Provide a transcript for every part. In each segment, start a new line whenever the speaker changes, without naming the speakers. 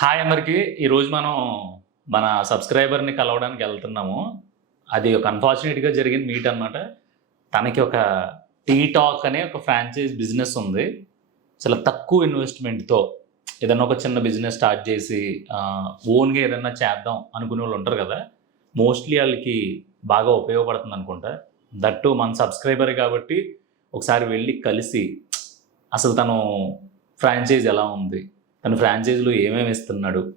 Hi అందరికి. ఈరోజు మనం మన సబ్స్క్రైబర్ని కలవడానికి వెళ్తున్నాము. అది ఒక అన్ఫార్చునేట్గా జరిగిన మీట్ అన్నమాట. తనకి ఒక టీ టాక్ అనే ఒక ఫ్రాంచైజ్ బిజినెస్ ఉంది. చాలా తక్కువ ఇన్వెస్ట్మెంట్తో ఏదైనా ఒక చిన్న బిజినెస్ స్టార్ట్ చేసి ఓన్గా ఏదైనా చేద్దాం అనుకునే వాళ్ళు ఉంటారు కదా. మోస్ట్లీ వాళ్ళకి బాగా ఉపయోగపడుతుంది అనుకుంటా. దట్టు మన సబ్స్క్రైబర్ కాబట్టి ఒకసారి వెళ్ళి కలిసి అసలు తను ఫ్రాంచైజ్ ఎలా ఉంది? తను ఫ్రాంచైజీలో ఏమేమి ఇస్తున్నాడు?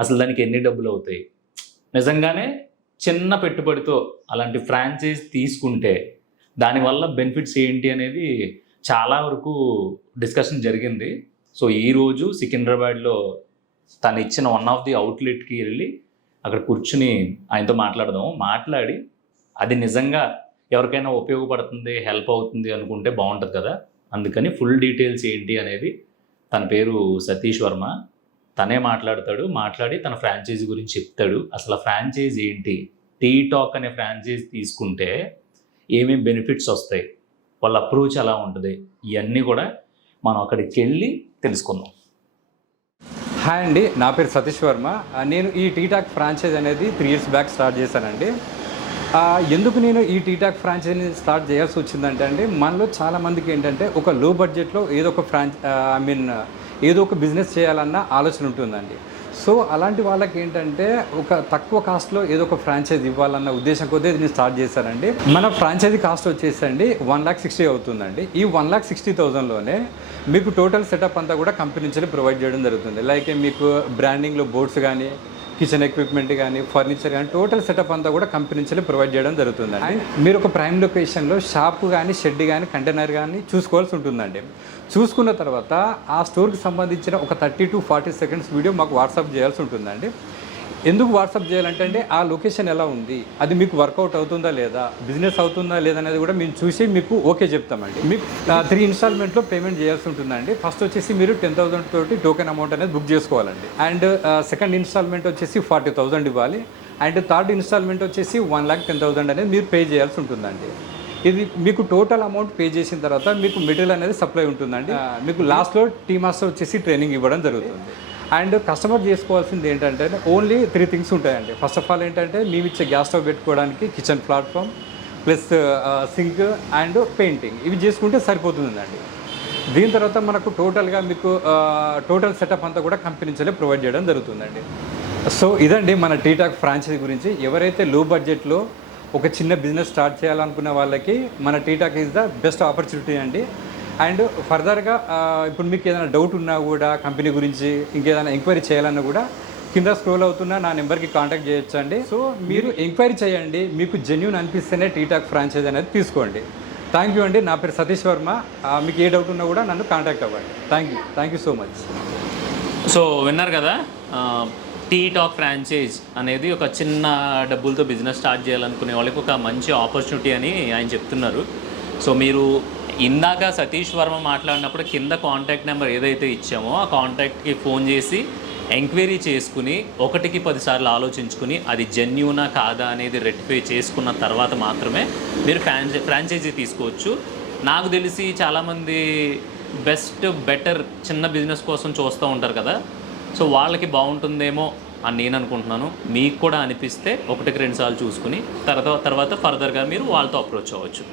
అసలు దానికి ఎన్ని డబ్బులు అవుతాయి? నిజంగానే చిన్న పెట్టుబడితో అలాంటి ఫ్రాంచైజ్ తీసుకుంటే దానివల్ల బెనిఫిట్స్ ఏంటి అనేది చాలా వరకు డిస్కషన్ జరిగింది. సో ఈరోజు సికింద్రాబాద్లో తను ఇచ్చిన వన్ ఆఫ్ ది అవుట్లెట్కి వెళ్ళి అక్కడ కూర్చుని ఆయనతో మాట్లాడదాం మాట్లాడి అది నిజంగా ఎవరికైనా ఉపయోగపడుతుంది హెల్ప్ అవుతుంది అనుకుంటే బాగుంటుంది కదా? అందుకని ఫుల్ డీటెయిల్స్ ఏంటి అనేది తన పేరు సతీష్ వర్మ. తనే మాట్లాడతాడు మాట్లాడి తన ఫ్రాంచైజీ గురించి చెప్తాడు. అసలు ఆ ఫ్రాంచైజ్ ఏంటి? టీ టాక్ అనే ఫ్రాంచైజ్ తీసుకుంటే ఏమేమి బెనిఫిట్స్ వస్తాయి? వాళ్ళ అప్రోచ్ ఎలా ఉంటుంది? ఇవన్నీ కూడా మనం అక్కడికి వెళ్ళి తెలుసుకుందాం.
హాయ్ అండి నా పేరు సతీష్ వర్మ. నేను ఈ టీటాక్ ఫ్రాంచైజ్ అనేది త్రీ ఇయర్స్ బ్యాక్ స్టార్ట్ చేశానండి. ఎందుకు నేను ఈ టీటాక్ ఫ్రాంచైజీని స్టార్ట్ చేయాల్సి వచ్చిందంటే అండి మనలో చాలా మందికి ఏంటంటే ఒక లో బడ్జెట్లో ఏదో ఒక ఫ్రాంచ్ ఐ మీన్ ఏదో ఒక బిజినెస్ చేయాలన్న ఆలోచన ఉంటుందండి. సో అలాంటి వాళ్ళకి ఏంటంటే ఒక తక్కువ కాస్ట్లో ఏదో ఒక ఫ్రాంచైజ్ ఇవ్వాలన్న ఉద్దేశం కొద్దీ దీన్ని స్టార్ట్ చేశారండి. మన ఫ్రాంచైజీ కాస్ట్ వచ్చేసండి వన్ ల్యాక్ సిక్స్టీ అవుతుందండి. ఈ వన్ ల్యాక్ సిక్స్టీ థౌజండ్లోనే మీకు టోటల్ సెటప్ అంతా కూడా కంపెనీ నుంచి ప్రొవైడ్ చేయడం జరుగుతుంది. లైక్ మీకు బ్రాండింగ్లో బోర్డ్స్ కానీ కిచెన్ ఎక్విప్మెంట్ కానీ ఫర్నిచర్ కానీ టోటల్ సెటప్ అంతా కూడా కంపెనీ నుంచి ప్రొవైడ్ చేయడం జరుగుతుంది అండ్ మీరు ఒక ప్రైమ్ లొకేషన్లో షాప్ కానీ షెడ్ కానీ కంటైనర్ కానీ చూసుకోవాల్సి ఉంటుందండి. చూసుకున్న తర్వాత ఆ స్టోర్కి సంబంధించిన ఒక thirty to forty seconds video మాకు వాట్సాప్ చేయాల్సి ఉంటుందండి. ఎందుకు వాట్సాప్ చేయాలంటే అండి ఆ లొకేషన్ ఎలా ఉంది? అది మీకు వర్కౌట్ అవుతుందా లేదా? బిజినెస్ అవుతుందా లేదా అనేది కూడా మేము చూసి మీకు ఓకే చెప్తామండి. మీకు త్రీ ఇన్స్టాల్మెంట్లో పేమెంట్ చేయాల్సి ఉంటుందండి. ఫస్ట్ వచ్చేసి మీరు టెన్ థౌసండ్ తోటి టోకెన్ అమౌంట్ అనేది బుక్ చేసుకోవాలండి. అండ్ సెకండ్ ఇన్స్టాల్మెంట్ వచ్చేసి ఫార్టీ థౌసండ్ ఇవ్వాలి. అండ్ థర్డ్ ఇన్స్టాల్మెంట్ వచ్చేసి వన్ ల్యాక్ టెన్ థౌసండ్ అనేది మీరు పే చేయాల్సి ఉంటుందండి. ఇది మీకు టోటల్ అమౌంట్ పే చేసిన తర్వాత మీకు మెటీరియల్ అనేది సప్లై ఉంటుందండి. మీకు లాస్ట్లో టీ మాస్టర్ వచ్చేసి ట్రైనింగ్ ఇవ్వడం జరుగుతుంది. అండ్ కస్టమర్ చేసుకోవాల్సింది ఏంటంటే ఓన్లీ త్రీ థింగ్స్ ఉంటాయండి. ఫస్ట్ ఆఫ్ ఆల్ ఏంటంటే మేము ఇచ్చే గ్యాస్ స్టవ్ పెట్టుకోవడానికి kitchen platform plus sink and painting. ఇవి చేసుకుంటే సరిపోతుందండి. దీని తర్వాత మనకు టోటల్గా మీకు టోటల్ సెటప్ అంతా కూడా కంపెనీ నుంచే ప్రొవైడ్ చేయడం జరుగుతుందండి. సో ఇదండి మన టీటాక్ ఫ్రాంచైజీ గురించి. ఎవరైతే లో బడ్జెట్లో ఒక చిన్న బిజినెస్ స్టార్ట్ చేయాలనుకున్న వాళ్ళకి మన TeaTalk is the best opportunity అండి. అండ్ ఫర్దర్గా ఇప్పుడు మీకు ఏదైనా డౌట్ ఉన్నా కూడా కంపెనీ గురించి ఇంకేదైనా ఎంక్వైరీ చేయాలన్నా కూడా కింద స్క్రోల్ అవుతున్న నా నెంబర్కి కాంటాక్ట్ చేయొచ్చు అండి సో మీరు ఎంక్వైరీ చేయండి. మీకు జెన్యున్ అనిపిస్తేనే టీటాక్ ఫ్రాంచైజ్ అనేది తీసుకోండి. థ్యాంక్ యూ అండి. నా పేరు సతీష్ వర్మ. మీకు ఏ డౌట్ ఉన్నా కూడా నన్ను కాంటాక్ట్ అవ్వండి. Thank you thank you so much
so విన్నారు కదా టీ టాక్ ఫ్రాంచైజ్ అనేది ఒక చిన్న డబ్బులతో బిజినెస్ స్టార్ట్ చేయాలనుకునే వాళ్ళకి ఒక మంచి ఆపర్చునిటీ అని ఆయన చెప్తున్నారు. సో మీరు ఇందాక సతీష్ వర్మ మాట్లాడినప్పుడు కింద కాంటాక్ట్ నెంబర్ ఏదైతే ఇచ్చామో ఆ కాంటాక్ట్కి ఫోన్ చేసి ఎంక్వైరీ చేసుకుని ఒకటికి పదిసార్లు ఆలోచించుకుని అది జెన్యునా కాదా అనేది రెక్టిఫై చేసుకున్న తర్వాత మాత్రమే మీరు ఫ్రాంచై ఫ్రాంచైజీ తీసుకోవచ్చు. నాకు తెలిసి చాలామంది బెస్ట్ బెటర్ చిన్న బిజినెస్ కోసం చూస్తూ ఉంటారు కదా. సో వాళ్ళకి బాగుంటుందేమో అని నేను అనుకుంటున్నాను. మీకు కూడా అనిపిస్తే ఒకటికి రెండుసార్లు చూసుకుని తర్వాత తర్వాత ఫర్దర్గా మీరు వాళ్ళతో అప్రోచ్ అవ్వచ్చు.